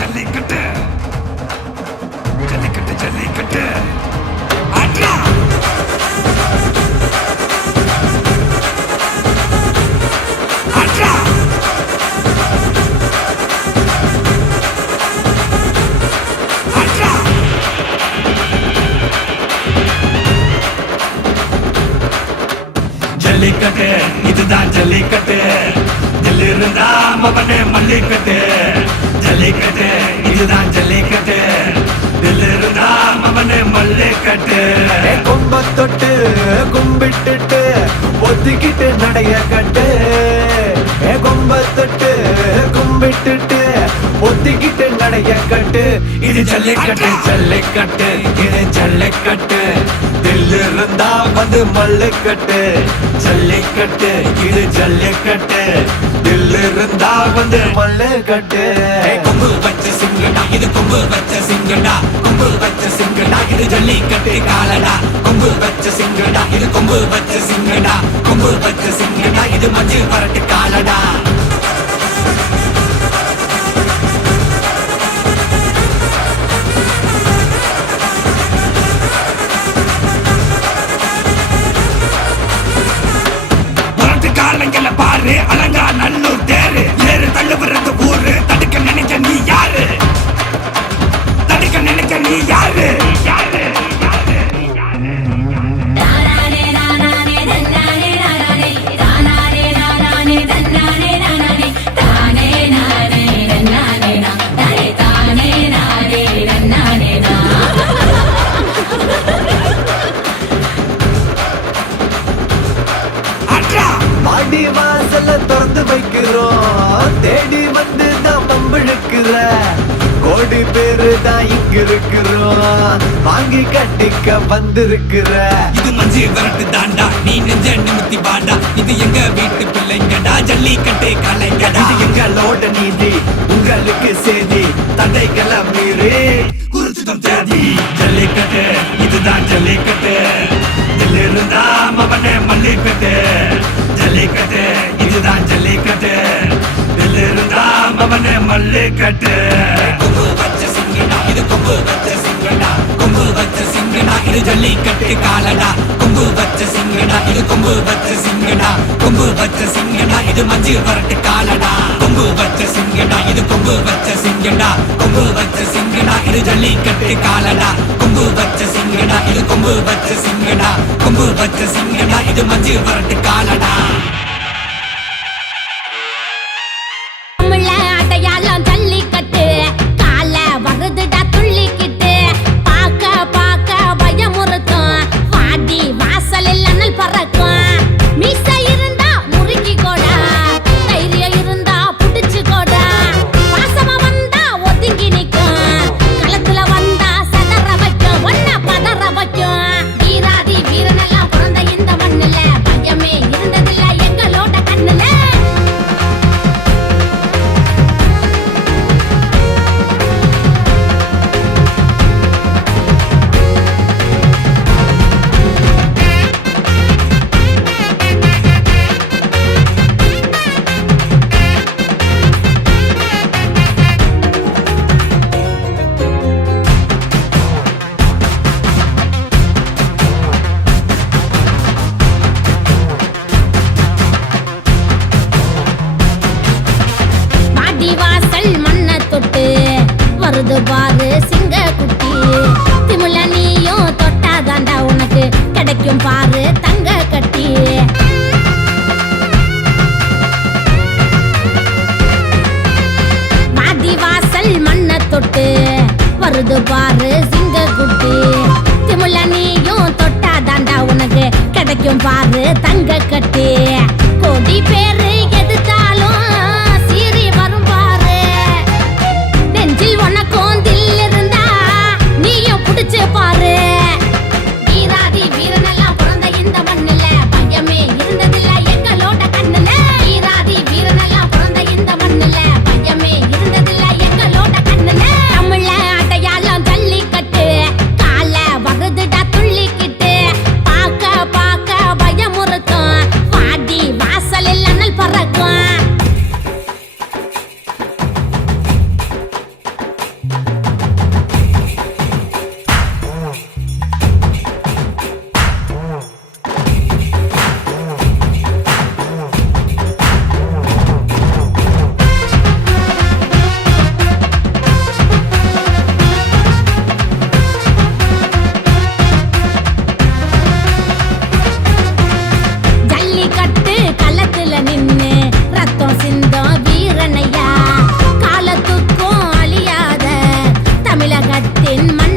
ஜல்லிக்கட்டு ஜல்லிக்கட்டு ஜல்லிக்கட்டு ஆட்ரா ஆட்ரா ஆட்ரா ஜல்லிக்கட்டு இதுதான் ஜல்லிக்கட்டு இருந்தா மவனே மல்லிக்கட்டு ஜல்லிக்கட்டு இதுதான் ஜல்லிக்கட்டு இருந்தா மவனே மல்லிக்கட்டு கொம்ப தொட்டு கும்பிட்டுட்டு ஒத்திக்கிட்டு நடைய கட்டு கொம்ப தொட்டு கும்பிட்டுட்டு ஒத்திக்கிட்டு நடைய கட்டு இது ஜல்லிக்கட்டு ஜல்லிக்கட்டு இது ஜல்லிக்கட்டு இருந்தா வந்து மல்லுக்கட்டு ஜல்லிக்கட்டு இது ஜல்லிக்கட்டு இருந்தா வந்து மல்லுக்கட்டு கொம்பு வச்ச சிங்கடா இது கொம்பு வச்ச சிங்கடா கொம்பு வச்ச சிங்கடா இது ஜல்லிக்கட்டு காலடா கொம்பு வச்ச சிங்கடா இது கொம்பு வச்ச சிங்கடா கொம்பு வச்ச சிங்கடா இது மஞ்சு வரட்டு காலடா பாரு அலங்கா நல்லூர் தேரு ஏறு தள்ளு விடுறது ஊரு தடுக்க நினைக்க நீ யாரு தடுக்க நினைக்க நீ யாரு யாரு மாடி வாசல திறந்து வைக்கிறோம் தேடி வந்து தான் பம்பிழுக்கிற கோடி பேரு தான் இங்க இருக்கிறோம் வாங்கி கட்டிக்க வந்திருக்கிற இது மஞ்சு வரட்டு தாண்டா நீ நெஞ்ச நிமித்தி வாடா இது எங்க வீட்டு பிள்ளைங்கடா ஜல்லிக்கட்டு கலைங்கடா இது எங்களோட நீதி உங்களுக்கு செய்தி தடைகளை மீறி குறிச்சிட்டோம் தேதி ஜல்லிக்கட்டு இதுதான் ஜல்லிக்கட்டு இருந்தா மவனே மல்லிக்கட்டு ஜல்லிக்கட்டு இதுதான் ஜல்லிக்கட்டு இருந்தா மவனே மல்லிக்கட்டு கொம்பு வச்ச சிங்கடா இது கொம்பு வச்ச சிங்கடா கொம்பு வச்ச சிங்கடா இது ஜல்லிக்கட்டு காலடா கொம்பு வச்ச சிங்கடா இது கொம்பு வச்ச சிங்கடா கொம்பு வச்ச சிங்கடா இது மஞ்சு வரட்டு காலடா கொம்பு வச்ச சிங்கடா இது கொம்பு வச்ச சிங்கடா கொம்பு வச்ச சிங்கடா இது ஜல்லிக்கட்டு காலடா கொம்பு வச்ச சிங்கடா இது கொம்பு வச்ச சிங்கடா கொம்பு வச்ச சிங்கடா இது மஞ்சு வரட்டு காலடா வருது பாரு சிங்க குட்டி திமுல நீயும் தொட்டாதாண்டா உனக்கு கிடைக்கும் பாரு தங்க கட்டி வாடி வாசல் மண்ண தொட்டு வருது பாரு சிங்க குட்டி திமுல நீயும் தொட்டாதாண்டா உனக்கு கிடைக்கும் பாரு தங்க கட்டி கோடி பேரு எதுத்தாலும் சீறி வரும் பாரு நெஞ்சில் உனக்கும் தில் இருந்தா நீயும் புடிச்சு பாரு வீராதி வீரனெல்லாம் பிறந்த இந்த மண்ணுல பையமே இருந்ததில்ல எங்களோட கண்ணுல வீராதி வீரனெல்லாம் பிறந்த இந்த மண்ணுல பையமே இருந்ததில்ல எங்களோட கண்ணுல தமிழ அடையாளம் ஜல்லிக்கட்டு கால வருதுடா துள்ளிக்கிட்டு பாக்க பாக்க பயமுறுத்தும் வாடி வாசலில் அனல் தென்